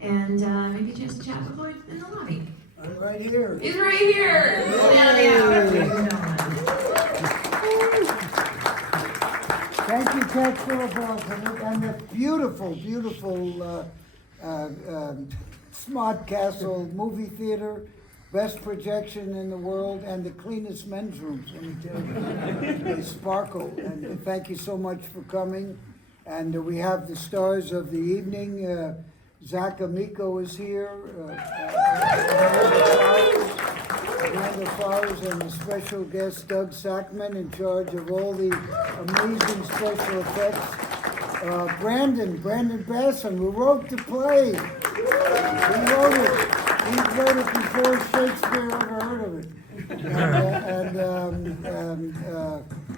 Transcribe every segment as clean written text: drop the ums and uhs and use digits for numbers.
and maybe just chat with Lloyd in the lobby. I'm right here. He's right here. Thank you, Ted Phillips, and the beautiful, beautiful smodecastle movie theater, best projection in the world, and the cleanest men's rooms. Let me tell you, they sparkle. And thank you so much for coming. And we have the stars of the evening. Zach Amico is here. Amanda Flowers, and the special guest Doug Sackman, in charge of all the amazing special effects. Brandon Basson, who wrote the play. He wrote it. He wrote it before Shakespeare ever heard of it.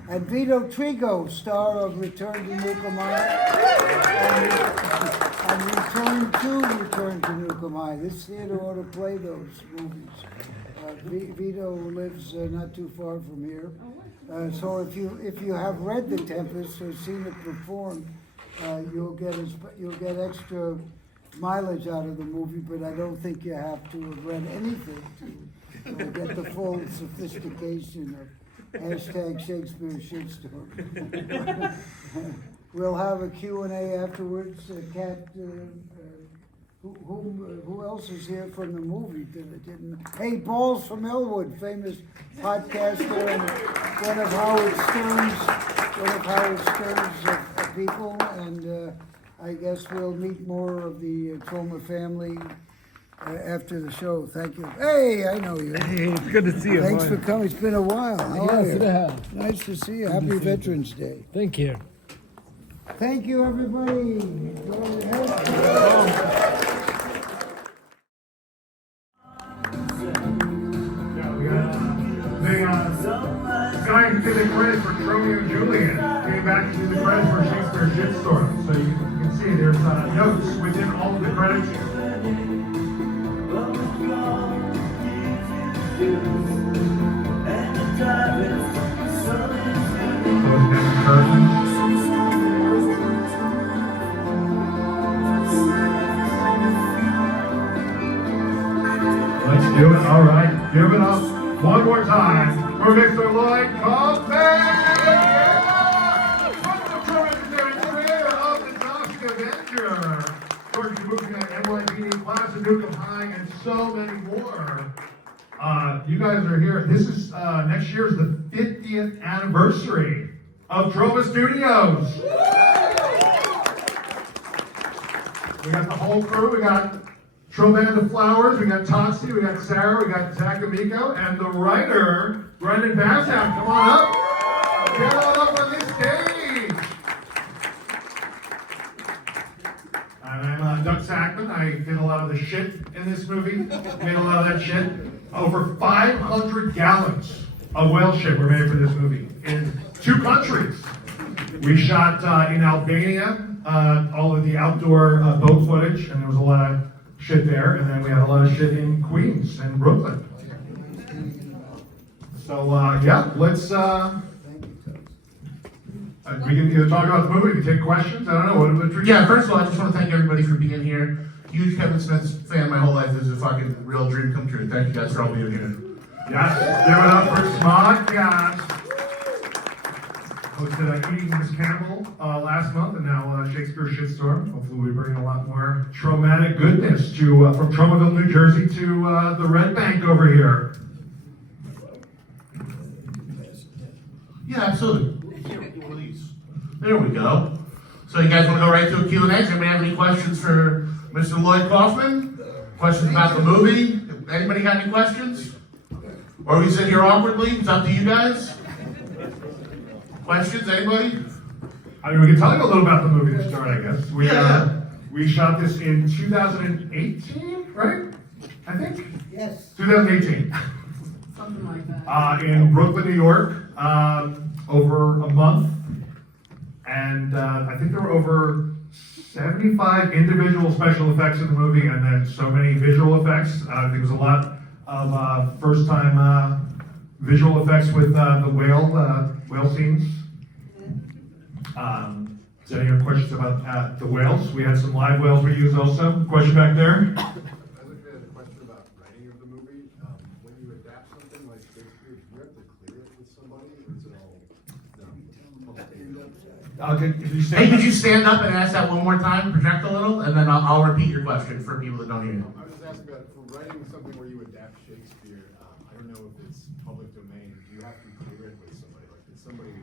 And Vito Trigo, star of Return to Nuka and Return to Nuka. This theater ought to play those movies. Vito lives not too far from here. So if you have read The Tempest or seen it performed, you'll get extra mileage out of the movie, but I don't think you have to have read anything to get the full sophistication of hashtag Shakespeare shitstorm. We'll have a Q&A afterwards. Kat, who else is here from the movie that I didn't? Hey, Balls from Elwood, famous podcaster and one of Howard Stern's people, and I guess we'll meet more of the Troma family after the show. Thank you. Hey, I know you. Hey, it's good to see you. Thanks for coming. It's been a while. How are you? Yes, it has. Nice to see you. Happy Veterans Day. Thank you. Thank you, everybody. Enjoy the health. Guy who did the credits for Romeo and Juliet came back to do the credits for Shakespeare shitstorm. So you can see there's notes within all of the credits. Let's do it. All right. Give it up one more time for Mr. Lloyd Kaufman. Yeah! Legendary creator of the Toxic Avenger, Georgia movie at NYPD, Class of Nukem High, and so many more. You guys are here. This is next year's the 50th anniversary of Troma Studios. We got the whole crew. We got Tromanda Flowers, we got Toxie, we got Sarah, we got Zach Amico, and the writer, Brendan Bassam. Come on up. Get on up on this stage. I'm Doug Sackman. I did a lot of the shit in this movie. Made a lot of that shit. Over 500 gallons of whale shit were made for this movie in 2 countries. We shot in Albania, all of the outdoor boat footage, and there was a lot of shit there, and then we had a lot of shit in Queens and Brooklyn. So yeah, let's we can either talk about the movie, we can take questions. I don't know what. Yeah, first of all, I just want to thank everybody for being here. Huge Kevin Smith fan my whole life. This is a fucking real dream come true. Thank you guys for all being here. Yes, give it up for Smodcast. Hosted Eating Miss Campbell last month, and now Shakespeare Shitstorm. Hopefully we bring a lot more traumatic goodness to from Tromaville, New Jersey to the Red Bank over here. Yeah, absolutely. Please. There we go. So you guys want to go right to a Q&A? Does anybody have any questions for Mr. Lloyd Kaufman? Questions about the movie? Anybody got any questions? Or we sit here awkwardly? It's up to you guys. Questions, anybody? I mean, we can tell you a little about the movie to start, I guess. Yeah. We shot this in 2018, right? I think? Yes. 2018. Something like that. In Brooklyn, New York, over a month. And I think there were over 75 individual special effects in the movie, and then so many visual effects. There was a lot of first-time visual effects with the whale scenes. Is there any questions about the whales? We had some live whales we used also. Question back there? I looked at a question about writing of the movie. When you adapt something like Shakespeare, do you have to clear it with somebody, or is it all done? Could you Hey, say could you stand up and ask that one more time, project a little, and then I'll repeat your question for people that don't hear you. I was just asking about for writing something where you adapt Shakespeare. I don't know if it's public domain. Do you have to clear it with somebody? Like, did somebody?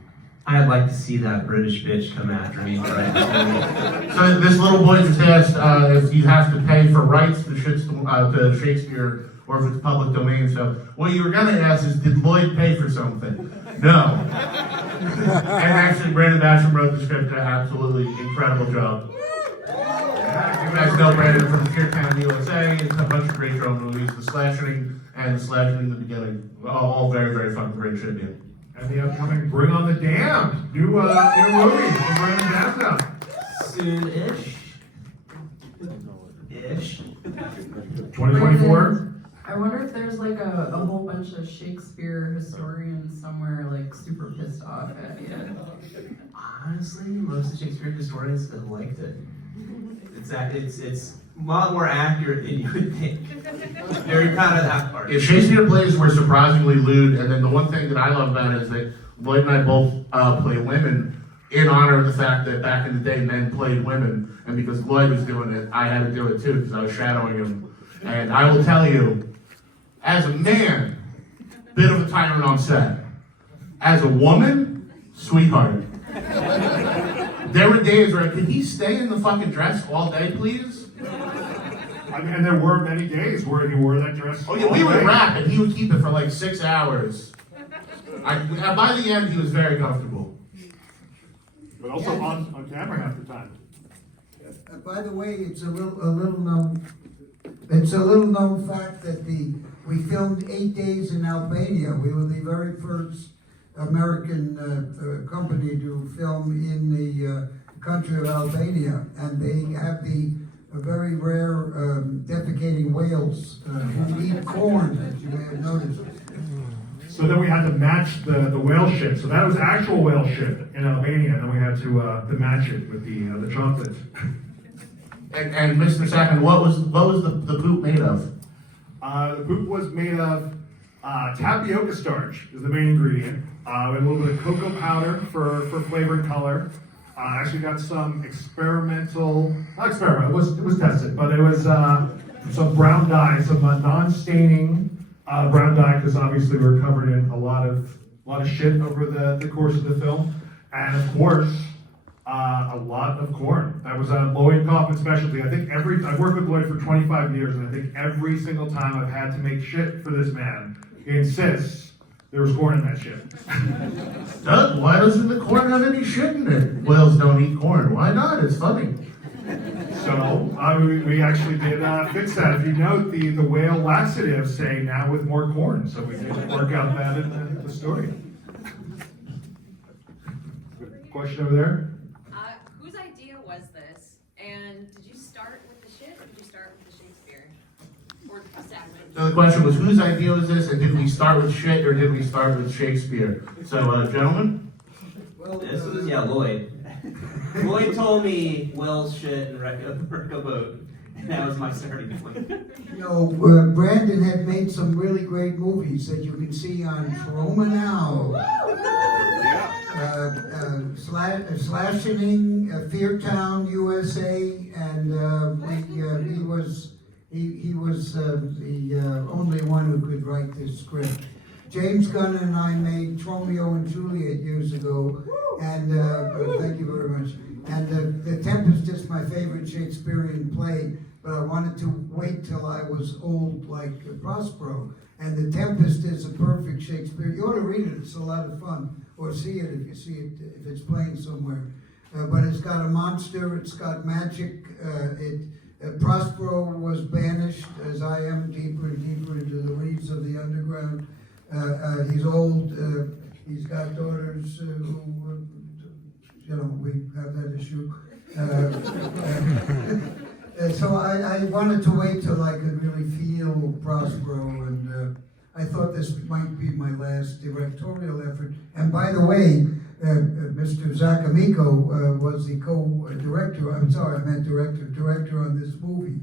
I'd like to see that British bitch come after me. Right? So this little boy just asked if you have to pay for rights to to Shakespeare or if it's public domain. So what you were going to ask is, did Lloyd pay for something? No. And actually, Brandon Basham wrote the script. An absolutely incredible job. You guys know Brandon from Feartown, USA. It's a bunch of great drone movies. The slashing and the slashing in the beginning, all very, very fucking great shit, man. and the upcoming Bring on the Damned, new movie from Brandon Basham. Soon-ish. Ish. 2024. I wonder if there's like a whole bunch of Shakespeare historians somewhere like super pissed off at you. Honestly, most of Shakespeare historians have liked it. It's a lot more accurate than you would think. Very proud of that part. Yeah, Shakespeare plays were surprisingly lewd, and then the one thing that I love about it is that Lloyd and I both play women in honor of the fact that back in the day men played women, and because Lloyd was doing it, I had to do it too because I was shadowing him. And I will tell you, as a man, bit of a tyrant on set. As a woman, sweetheart. There were days where, could he stay in the fucking dress all day, please? I mean, and there were many days where he wore that dress. Oh yeah, we would rap and he would keep it for like 6 hours. By the end, he was very comfortable. But also on camera half the time. By the way, it's a little known fact that we filmed 8 days in Albania. We were the very first American company to film in the country of Albania, and they have the very rare defecating whales who eat corn, as you may have noticed. So then we had to match the whale ship. So that was actual whale ship in Albania, and then we had to match it with the chocolate. And Mr. Sackman, what was the poop made of? The poop was made of tapioca starch is the main ingredient. With a little bit of cocoa powder for flavor and color. Actually got some not experimental, it was tested, but it was some brown dye, some non-staining brown dye, because obviously we were covered in a lot of shit over the course of the film. And of course, a lot of corn. That was a Lloyd Kaufman specialty. I've worked with Lloyd for 25 years, and I think every single time I've had to make shit for this man, he insists there was corn in that shit. Doug, why doesn't the corn have any shit in it? Whales don't eat corn. Why not? It's funny. So we actually did fix that. If you note, the whale laxatives say now with more corn, so we did work out that in the story. Good question over there? Whose idea was this? And did you start with the shit or did you start with the Shakespeare? Or the Sackman? So the question was, whose idea was this, and did we start with shit or did we start with Shakespeare? So, gentlemen? Well, This was, Lloyd. Lloyd told me Will's shit and wreck a boat. And that was my starting point. Brandon had made some really great movies that you can see on Troma now. Slashing, Feartown, USA, and he was the only one who could write this script. James Gunn and I made Romeo and Juliet years ago, and thank you very much. And The Tempest is my favorite Shakespearean play, but I wanted to wait till I was old like Prospero. And The Tempest is a perfect Shakespeare. You ought to read it, it's a lot of fun. Or see it if you see it, if it's playing somewhere. But it's got a monster, it's got magic. Prospero was banished, as I am, deeper and deeper into the reeds of the underground. He's old, he's got daughters who, we have that issue. So I wanted to wait till I could really feel Prospero, and I thought this might be my last directorial effort. And by the way, Mr. Zach Amico was the co-director, I'm sorry, I meant director on this movie.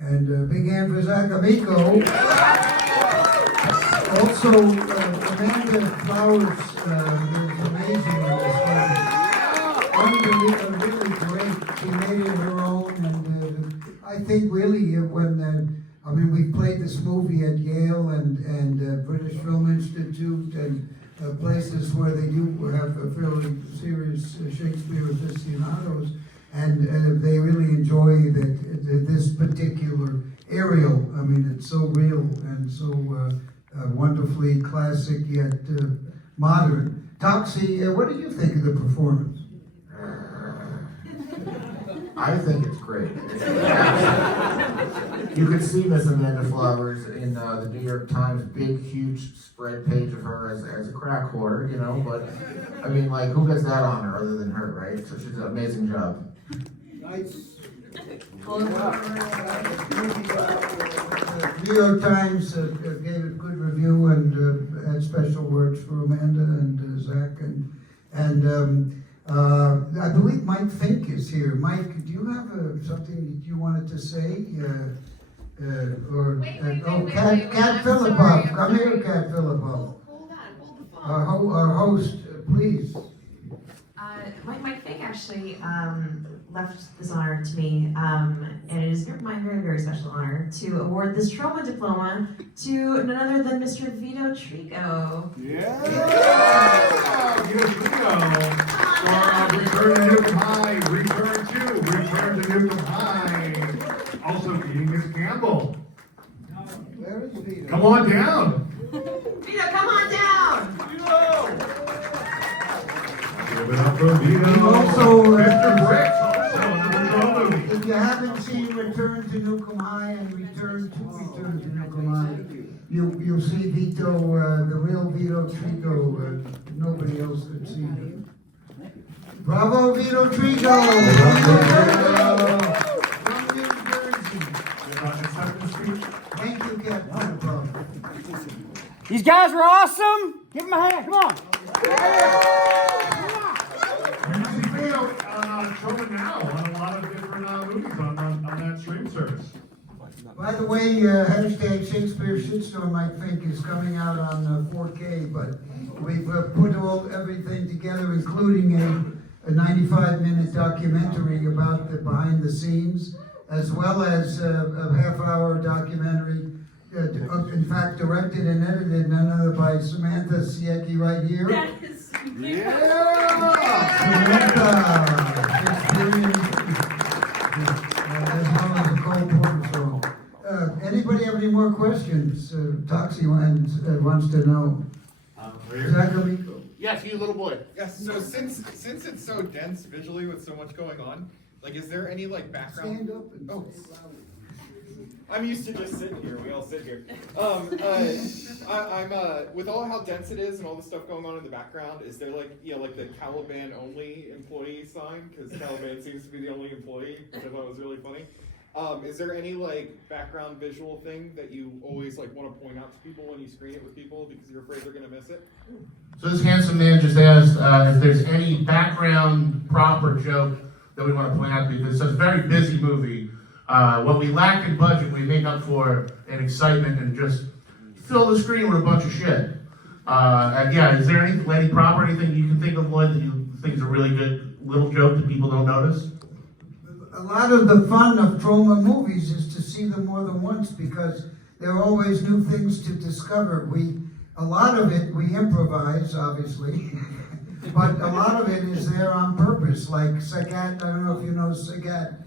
And big hand for Zach Amico. Also, Amanda Flowers is amazing in this film. Unbelievably great. She made it her own, and I think really I mean, we played this movie at Yale and British Film Institute and places where they do have a fairly serious Shakespeare aficionados, and they really enjoy this particular Ariel. I mean, it's so real and so wonderfully classic yet modern. Toxie, what do you think of the performance? I think it's great. You could see Miss Amanda Flowers in the New York Times big, huge spread page of her as a crack whore, you know, but I mean, like, who gets that honor other than her, right? So she's an amazing job. Nice. New York Times gave it a good review and had special words for Amanda and Zach and I believe Mike Fink is here. Mike, do you have something that you wanted to say? Cat Philippov. Come here, Cat Philippov. Hold on, hold the phone. Our host, please. Mike Fink actually left this honor to me, and it is my very, very special honor to award this Trauma Diploma to none other than Mr. Vito Trico. Yeah! Vito Trico! Return to Newcomb High, return to Newcomb High. Also meeting Miss Campbell. Where is Vito? Come on down. Vito, come on down! Give it up for Vito. Also, Mr. Brick, also another Trauma movie. if you haven't seen Return to Newcomb High and Return to Newcomb High, you'll see Vito, the real Vito Trico. Nobody else had seen him. Bravo, Vito Trico! From New Jersey. Thank you, Captain. These guys are awesome. Give them a hand. Come on. You see Vito showing now on a lot of different movies on that stream service. By the way, hashtag Shakespeare shitstorm, I think, is coming out on 4K, but we've put everything together, including a 95-minute documentary about the behind the scenes, as well as a half-hour documentary, in fact, directed and edited none other by Samantha Siecki right here. That is. Anybody have any more questions? Toxie wants to know. Zach Amico. Yes, you little boy. Yes, so since it's so dense visually with so much going on, like, is there any like background? Stand up and I'm used to just sitting here. We all sit here. I'm with all how dense it is and all the stuff going on in the background. Is there like like the Caliban only employee sign? Because Caliban seems to be the only employee, which I thought was really funny. Is there any like background visual thing that you always like want to point out to people when you screen it with people because you're afraid they're gonna miss it? So this handsome man just asked if there's any background prop or joke that we want to point out because it's a very busy movie. What we lack in budget, we make up for in excitement and just fill the screen with a bunch of shit. And yeah, is there any prop or anything you can think of, Lloyd, that you think is a really good little joke that people don't notice? A lot of the fun of trauma movies is to see them more than once because there are always new things to discover. A lot of it we improvise, obviously, but a lot of it is there on purpose. Like Sagat, I don't know if you know Sagat.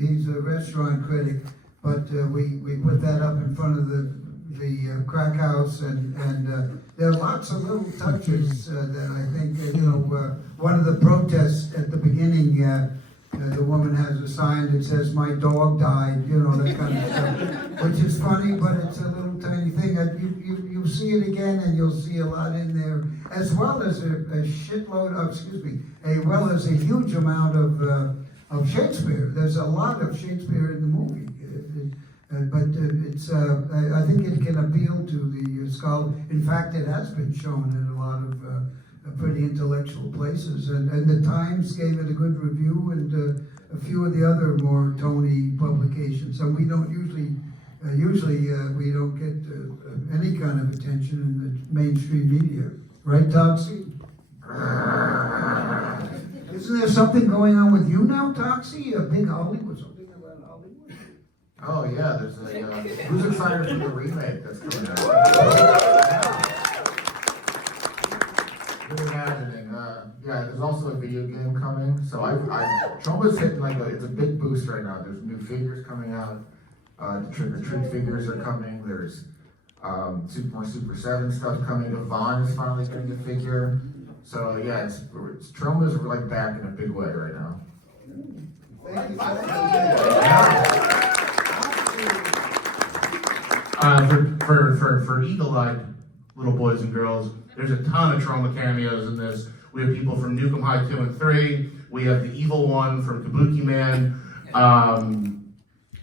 He's a restaurant critic, but we put that up in front of the crack house, and there are lots of little touches that I think one of the protests at the beginning. The woman has a sign that says "My dog died," that kind of stuff, which is funny, but it's a little tiny thing. You see it again, and you'll see a lot in there, as well as a huge amount of Shakespeare. There's a lot of Shakespeare in the movie, but it's I think it can appeal to the scholar. In fact, it has been shown at a lot of pretty intellectual places. And the Times gave it a good review, and a few of the other more Tony publications. And we don't usually we don't get any kind of attention in the mainstream media. Right, Toxie? Isn't there something going on with you now, Toxie? A big Hollywood, something about Hollywood? Oh yeah, there's a, who's excited for the remake that's coming out? Good imagining. Yeah, there's also a video game coming. So Troma's hitting it's a big boost right now. There's new figures coming out. The Trick or Treat figures are coming. There's more Super 7 stuff coming. Yvonne is finally getting a figure. So yeah, Troma's like back in a big way right now. Thank you so much. For eagle-eyed little boys and girls, there's a ton of Troma cameos in this. We have people from Nukem High 2 and 3. We have the evil one from Kabuki Man.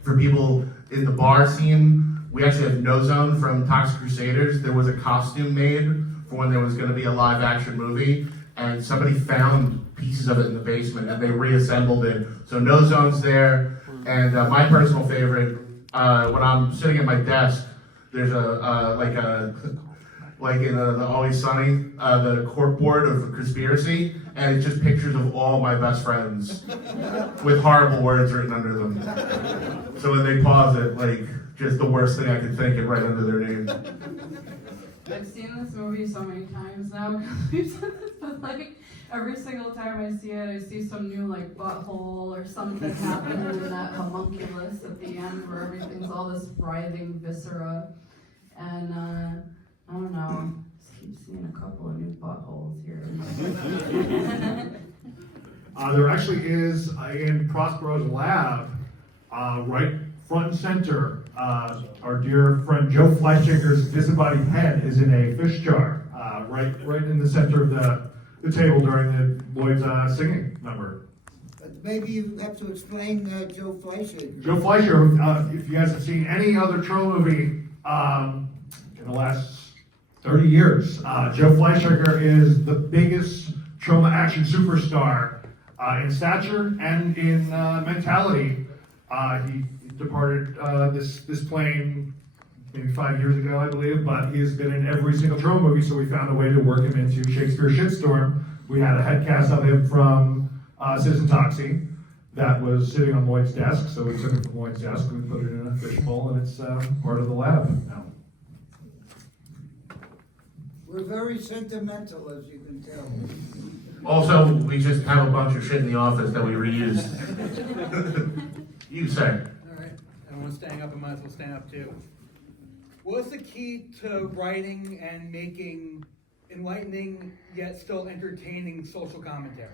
For people in the bar scene, we actually have No Zone from Toxic Crusaders. There was a costume made for when there was going to be a live-action movie, and somebody found pieces of it in the basement, and they reassembled it. So No Zone's there, and my personal favorite, when I'm sitting at my desk, there's like in the Always Sunny, the corkboard of Conspiracy, and it's just pictures of all my best friends with horrible words written under them. So when they pause it, just the worst thing I could think of right under their name. I've seen this movie so many times now, we've said this, but every single time I see it, I see some new butthole or something happening in that homunculus at the end where everything's all this writhing viscera. And I don't know, just keep seeing a couple of new buttholes here and there. There actually is in Prospero's lab, right front and center, our dear friend Joe Fleischaker's disembodied head is in a fish jar, right in the center of the table during the Lloyd's singing number. Maybe you have to explain Joe Fleischaker. Joe Fleischer, if you guys have seen any other Troma movie in the last 30 years, Joe Fleischaker is the biggest Troma action superstar in stature and in mentality. He departed this plane maybe 5 years ago, I believe, but he has been in every single Troma movie, so we found a way to work him into Shakespeare Shitstorm. We had a head cast of him from Citizen Toxie that was sitting on Lloyd's desk, so we took it from Lloyd's desk, we put it in a fishbowl, and it's part of the lab now. We're very sentimental, as you can tell. Also, we just have a bunch of shit in the office that we reused. You say. All right, everyone's standing up, I might as well stand up too. What's the key to writing and making enlightening yet still entertaining social commentary?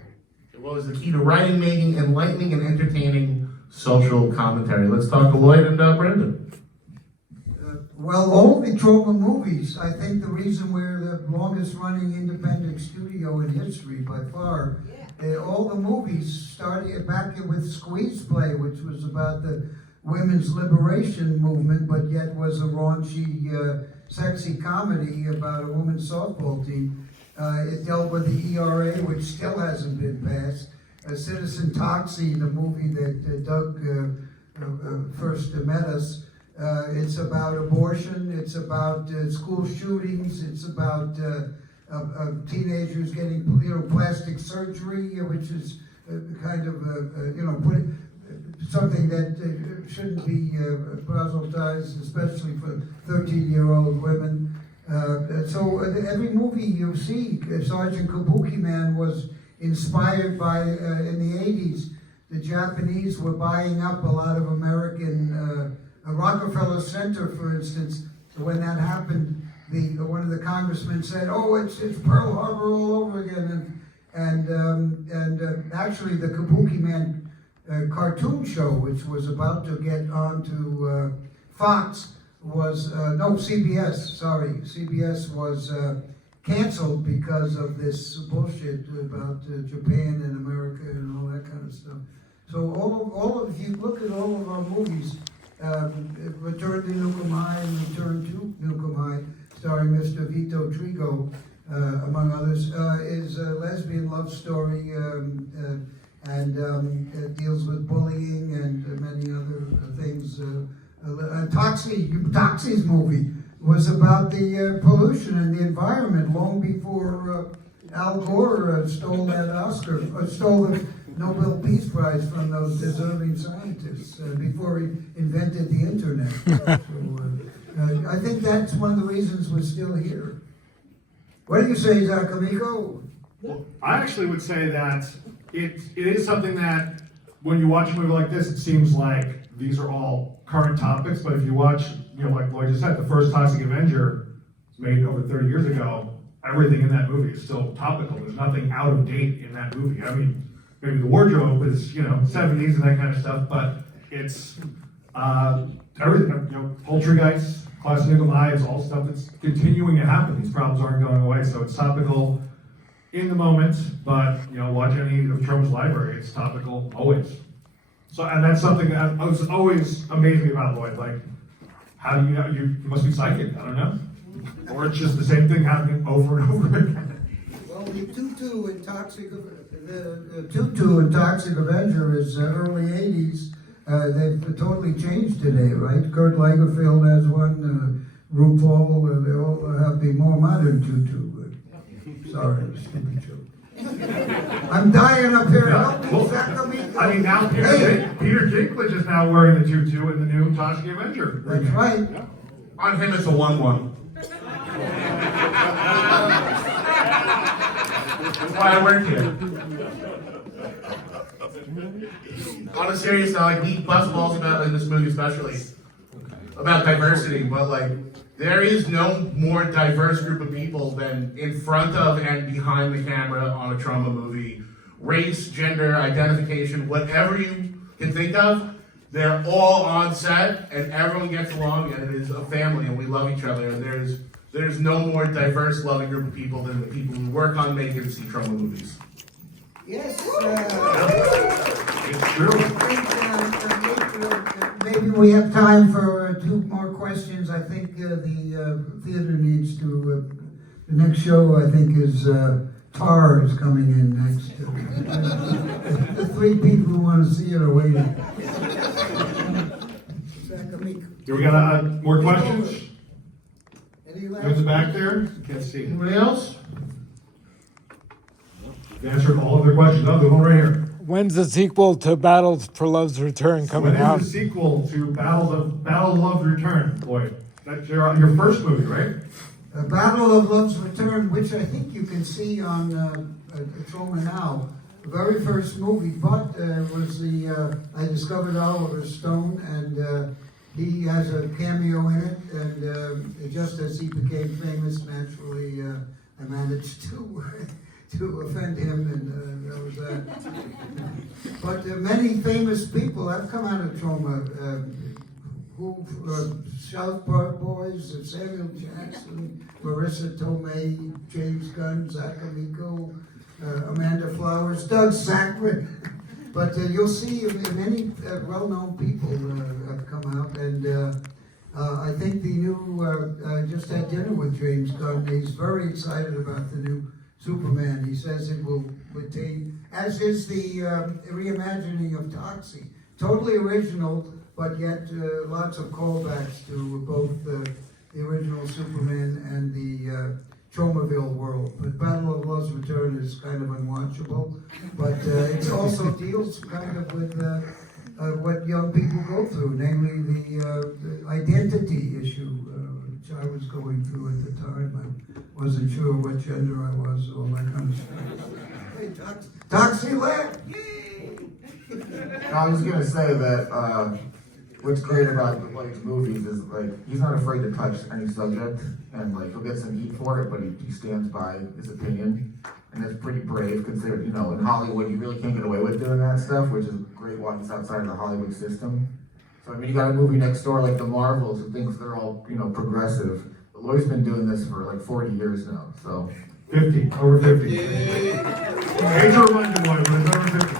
What was the key to writing, making, enlightening, and entertaining social commentary? Let's talk to Lloyd and Brendan. Well, all the Troma movies, I think the reason we're the longest running independent studio in history by far, all the movies started back with Squeeze Play, which was about the women's liberation movement, but yet was a raunchy, sexy comedy about a women's softball team. It dealt with the ERA, which still hasn't been passed. Citizen Toxie, the movie that Doug first met us, it's about abortion, it's about school shootings, it's about teenagers getting plastic surgery, which is kind of something that shouldn't be proselytized, especially for 13-year-old women. So every movie you see, Sergeant Kabuki Man was inspired by, in the 80s, the Japanese were buying up a lot of American, Rockefeller Center, for instance. When that happened, one of the congressmen said, "Oh, it's Pearl Harbor all over again," and actually the Kabuki Man cartoon show, which was about to get onto Fox, was CBS. Sorry, CBS was canceled because of this bullshit about Japan and America and all that kind of stuff. So if you look at all of our movies, Return to Nukem High and Return to Nukem High, starring Mr. Vito Trigo, among others, is a lesbian love story, and it deals with bullying and many other things. Toxie's movie was about the pollution and the environment long before Al Gore stole that Oscar, stole the Nobel Peace Prize from those deserving scientists before he invented the internet. So, I think that's one of the reasons we're still here. What do you say, Zach Amico? Well, I actually would say that it is something that when you watch a movie like this, it seems like these are all current topics, but if you watch, like Lloyd just said, the first Toxic Avenger was made over 30 years ago, everything in that movie is still topical. There's nothing out of date in that movie. I mean, maybe the wardrobe is, 70s and that kind of stuff, but it's everything, Poltergeist, Class Nukem High, it's all stuff that's continuing to happen. These problems aren't going away, so it's topical in the moment, but, watch any of Trump's library, it's topical always. So, and that's something that was always amazing about Lloyd, like, how do you must be psychic, I don't know. Or it's just the same thing happening over and over again. Well, the Tutu in Toxic Avenger is early 80s. They've totally changed today, right? Kurt Lagerfeld has one, RuPaul, they all have the more modern Tutu. Sorry, stupid joke. I'm dying up here. Help me, Zach Amico. I mean, now Peter Dinklage is now wearing the tutu in the new Toxic Avenger. That's right. Yeah. On him, it's a 1-1. That's why I work here. On a serious note, like, we bust balls about, in this movie especially, about diversity, but like, there is no more diverse group of people than in front of and behind the camera on a trauma movie. Race, gender, identification, whatever you can think of, they're all on set and everyone gets along and it is a family and we love each other. And there's no more diverse, loving group of people than the people who work on making and see trauma movies. Yes. It's true. Maybe we have time for 2 more questions. I think the theater needs to. The next show, I think, is Tar is coming in next. The 3 people who want to see it are waiting. Do we got more questions? Any You last? in the back there? Can't see. Anybody else? You answered all of their questions. Oh, the one right here. When's the sequel to Battle for Love's Return coming out? When is the sequel to Battle of Love's Return, Lloyd? That's your first movie, right? Battle of Love's Return, which I think you can see on Troma now. The very first movie, but was I discovered Oliver Stone, and he has a cameo in it, and just as he became famous, naturally, I managed to offend him, and that was that. But many famous people have come out of Troma. South Park Boys, Samuel Jackson, Marissa Tomei, James Gunn, Zach Amico, Amanda Flowers, Doug Sackman. But you'll see many well-known people have come out, and I think the new, I just had dinner with James Gunn. He's very excited about the new Superman. He says it will retain, as is the reimagining of Toxie. Totally original, but yet lots of callbacks to both the original Superman and the Tromaville world. But Battle of Love's Return is kind of unwatchable, but it also deals kind of with what young people go through, namely the identity issue, which I was going through at the time. I wasn't sure what gender I was, all that kind of stuff. Hey, Toxie left! Yay! I was gonna say that what's great about Lloyd's movies is like he's not afraid to touch any subject, and like he'll get some heat for it, but he stands by his opinion, and it's pretty brave considered. In Hollywood you really can't get away with doing that stuff, which is great while he's outside of the Hollywood system. So I mean, you got a movie next door like the Marvels who thinks they're all progressive. But Lloyd's been doing this for like 40 years now, so. 50, over 50. Age to remind you, Lloyd, when it's over 50.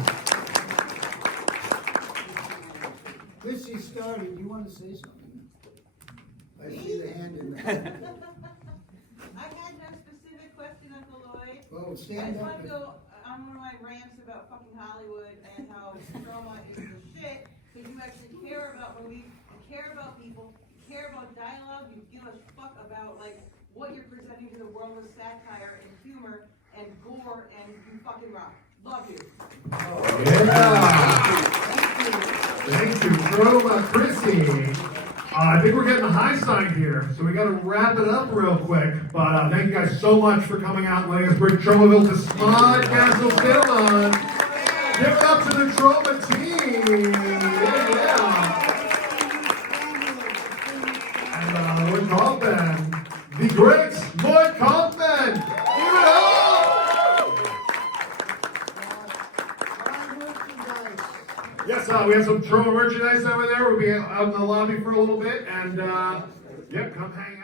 Chrissy started. You want to say something? I see the hand in there. I had no specific question but I stand just up. want to go on one of my rants about fucking Hollywood and how trauma is the shit, because you actually care about movies, you care about people, you care about dialogue, you give a fuck about, like, what you're presenting to the world with satire and humor and gore, and you fucking rock. Love you. Yeah. Thank you, Troma, Chrissy. I think we're getting the high sign here, so we got to wrap it up real quick. But thank you guys so much for coming out and letting us bring Tromaville to smodecastle Cinema. Give it up to the Troma team. Yeah. And Lloyd Kaufman, the great Lloyd Kaufman. Give it up. Yes, we have some Troma merchandise over there. We'll be out in the lobby for a little bit, and yep, come hang